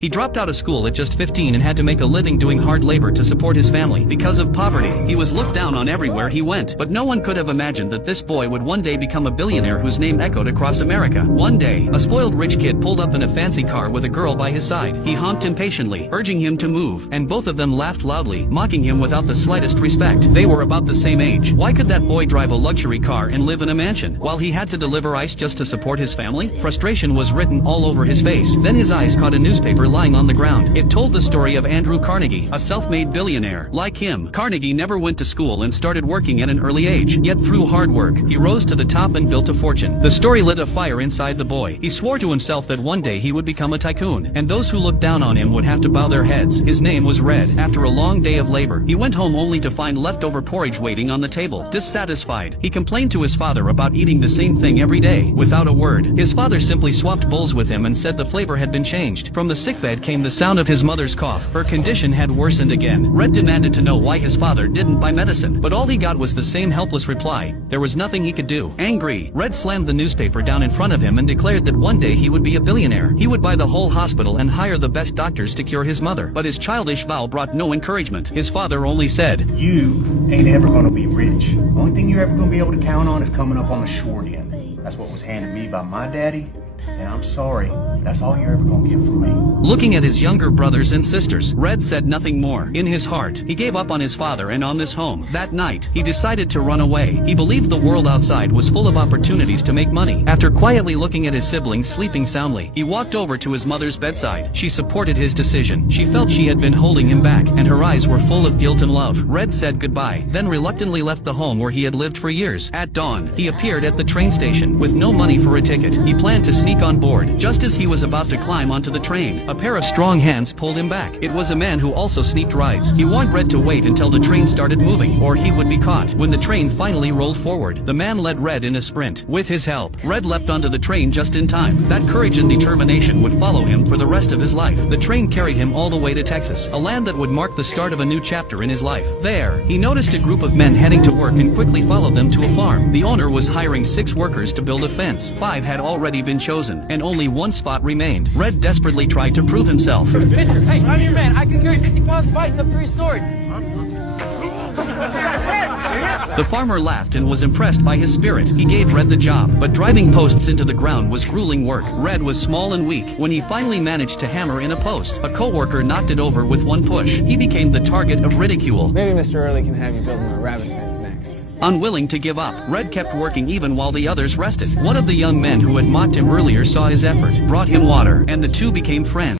He dropped out of school at just 15 and had to make a living doing hard labor to support his family. Because of poverty, he was looked down on everywhere he went. But no one could have imagined that this boy would one day become a billionaire whose name echoed across America. One day, a spoiled rich kid pulled up in a fancy car with a girl by his side. He honked impatiently, urging him to move, and both of them laughed loudly, mocking him without the slightest respect. They were about the same age. Why could that boy drive a luxury car and live in a mansion, while he had to deliver ice just to support his family? Frustration was written all over his face. Then his eyes caught a newspaper lying on the ground. It told the story of Andrew Carnegie, a self-made billionaire. Like him, Carnegie never went to school and started working at an early age. Yet through hard work, he rose to the top and built a fortune. The story lit a fire inside the boy. He swore to himself that one day he would become a tycoon, and those who looked down on him would have to bow their heads. His name was Red. After a long day of labor, he went home only to find leftover porridge waiting on the table. Dissatisfied, he complained to his father about eating the same thing every day. Without a word, his father simply swapped bowls with him and said the flavor had been changed. From the sickbed came the sound of his mother's cough. Her condition had worsened again. Red demanded to know why his father didn't buy medicine, but all he got was the same helpless reply. There was nothing he could do. Angry, Red slammed the newspaper down in front of him and declared that one day he would be a billionaire. He would buy the whole hospital and hire the best doctors to cure his mother. But his childish vow brought no encouragement. His father only said, "You ain't ever gonna be rich. The only thing you're ever gonna be able to count on is coming up on the short end. That's what was handed me by my daddy, and I'm sorry, that's all you're ever gonna get from me." Looking at his younger brothers and sisters, Red said nothing more. In his heart, he gave up on his father and on this home. That night, he decided to run away. He believed the world outside was full of opportunities to make money. After quietly looking at his siblings sleeping soundly, he walked over to his mother's bedside. She supported his decision. She felt she had been holding him back, and her eyes were full of guilt and love. Red said goodbye, then reluctantly left the home where he had lived for years. At dawn, he appeared at the train station. With no money for a ticket, he planned to sneak on board. Just as he was about to climb onto the train, a pair of strong hands pulled him back. It was a man who also sneaked rides. He warned Red to wait until the train started moving, or he would be caught. When the train finally rolled forward, the man led Red in a sprint. With his help, Red leapt onto the train just in time. That courage and determination would follow him for the rest of his life. The train carried him all the way to Texas, a land that would mark the start of a new chapter in his life. There, he noticed a group of men heading to work and quickly followed them to a farm. The owner was hiring 6 workers to build a fence. 5 had already been chosen, and only one spot remained. Red desperately tried to prove himself. Mister, hey, I'm your man. I can carry 50 pounds of ice up 3 stories. The farmer laughed and was impressed by his spirit. He gave Red the job, but driving posts into the ground was grueling work. Red was small and weak. When he finally managed to hammer in a post, a co-worker knocked it over with one push. He became the target of ridicule. Maybe Mr. Early can have you build him a rabbit fence next. Unwilling to give up, Red kept working even while the others rested. One of the young men who had mocked him earlier saw his effort, brought him water, and the two became friends.